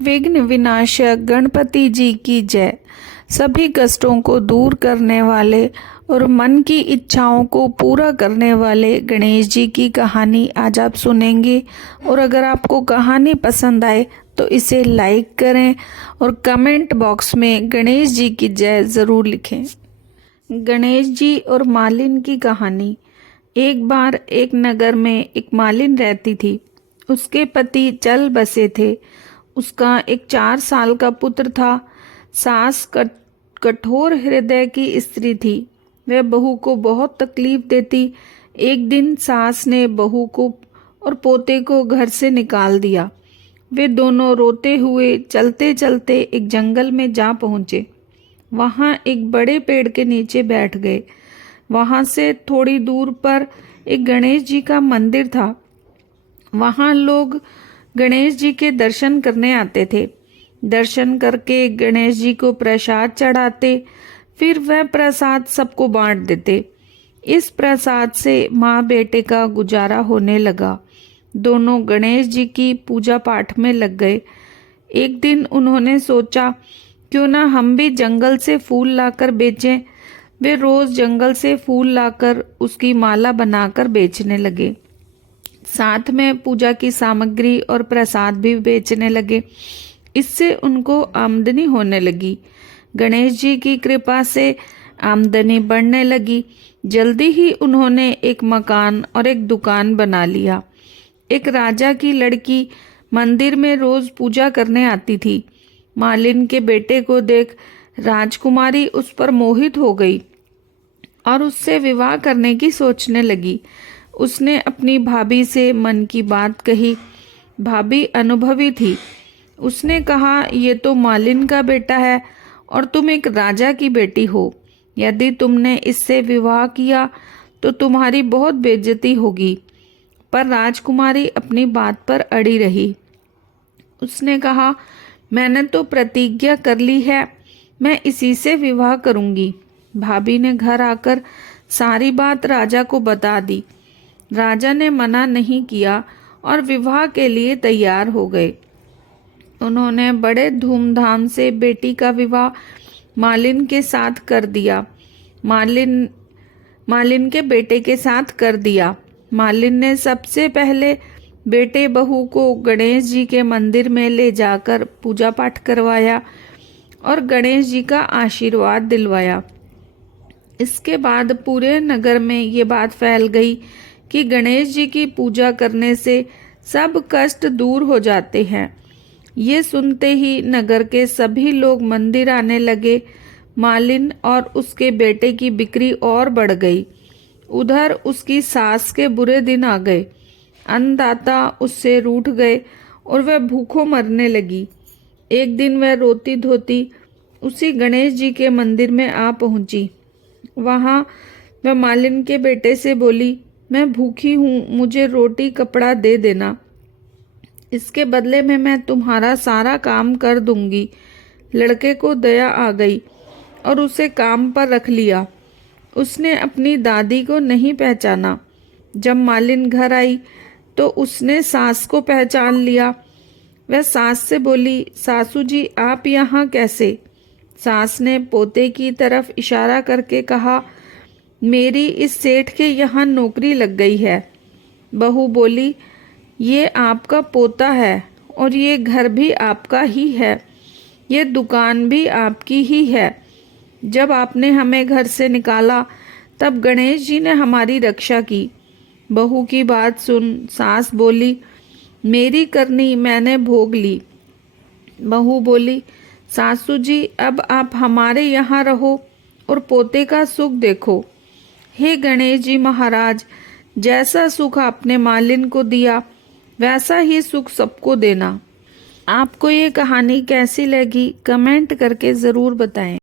विघ्न विनाशक गणपति जी की जय। सभी कष्टों को दूर करने वाले और मन की इच्छाओं को पूरा करने वाले गणेश जी की कहानी आज आप सुनेंगे। और अगर आपको कहानी पसंद आए तो इसे लाइक करें और कमेंट बॉक्स में गणेश जी की जय ज़रूर लिखें। गणेश जी और मालिन की कहानी। एक बार एक नगर में एक मालिन रहती थी। उसके पति चल बसे थे। उसका एक 4 साल का पुत्र था। सास कठोर हृदय की स्त्री थी। वह बहू को बहुत तकलीफ देती। एक दिन सास ने बहू को और पोते को घर से निकाल दिया। वे दोनों रोते हुए चलते चलते एक जंगल में जा पहुँचे। वहाँ एक बड़े पेड़ के नीचे बैठ गए। वहाँ से थोड़ी दूर पर एक गणेश जी का मंदिर था। वहाँ लोग गणेश जी के दर्शन करने आते थे। दर्शन करके गणेश जी को प्रसाद चढ़ाते, फिर वह प्रसाद सबको बांट देते। इस प्रसाद से माँ बेटे का गुजारा होने लगा। दोनों गणेश जी की पूजा पाठ में लग गए। एक दिन उन्होंने सोचा, क्यों ना हम भी जंगल से फूल लाकर बेचें। वे रोज जंगल से फूल लाकर उसकी माला बनाकर बेचने लगे। साथ में पूजा की सामग्री और प्रसाद भी बेचने लगे। इससे उनको आमदनी होने लगी। गणेश जी की कृपा से आमदनी बढ़ने लगी। जल्दी ही उन्होंने एक मकान और एक दुकान बना लिया। एक राजा की लड़की मंदिर में रोज पूजा करने आती थी। मालिन के बेटे को देख राजकुमारी उस पर मोहित हो गई और उससे विवाह करने की सोचने लगी। उसने अपनी भाभी से मन की बात कही। भाभी अनुभवी थी। उसने कहा, ये तो मालिन का बेटा है और तुम एक राजा की बेटी हो। यदि तुमने इससे विवाह किया तो तुम्हारी बहुत बेइज्जती होगी। पर राजकुमारी अपनी बात पर अड़ी रही। उसने कहा, मैंने तो प्रतिज्ञा कर ली है, मैं इसी से विवाह करूंगी। भाभी ने घर आकर सारी बात राजा को बता दी। राजा ने मना नहीं किया और विवाह के लिए तैयार हो गए। उन्होंने बड़े धूमधाम से बेटी का विवाह मालिन के साथ कर दिया। मालिन के बेटे के साथ कर दिया। मालिन ने सबसे पहले बेटे बहू को गणेश जी के मंदिर में ले जाकर पूजा पाठ करवाया और गणेश जी का आशीर्वाद दिलवाया। इसके बाद पूरे नगर में ये बात फैल गई कि गणेश जी की पूजा करने से सब कष्ट दूर हो जाते हैं। ये सुनते ही नगर के सभी लोग मंदिर आने लगे। मालिन और उसके बेटे की बिक्री और बढ़ गई। उधर उसकी सास के बुरे दिन आ गए। अन्नदाता उससे रूठ गए और वह भूखों मरने लगी। एक दिन वह रोती धोती उसी गणेश जी के मंदिर में आ पहुंची। वहां वह मालिन के बेटे से बोली, मैं भूखी हूँ, मुझे रोटी कपड़ा दे देना। इसके बदले में मैं तुम्हारा सारा काम कर दूंगी। लड़के को दया आ गई और उसे काम पर रख लिया। उसने अपनी दादी को नहीं पहचाना। जब मालिन घर आई तो उसने सास को पहचान लिया। वह सास से बोली, सासू जी आप यहाँ कैसे? सास ने पोते की तरफ इशारा करके कहा, मेरी इस सेठ के यहाँ नौकरी लग गई है। बहू बोली, ये आपका पोता है और ये घर भी आपका ही है, ये दुकान भी आपकी ही है। जब आपने हमें घर से निकाला तब गणेश जी ने हमारी रक्षा की। बहू की बात सुन सास बोली, मेरी करनी मैंने भोग ली। बहू बोली, सासू जी अब आप हमारे यहाँ रहो और पोते का सुख देखो। हे गणेश जी महाराज, जैसा सुख आपने मालिन को दिया वैसा ही सुख सबको देना। आपको ये कहानी कैसी लगी कमेंट करके ज़रूर बताएं।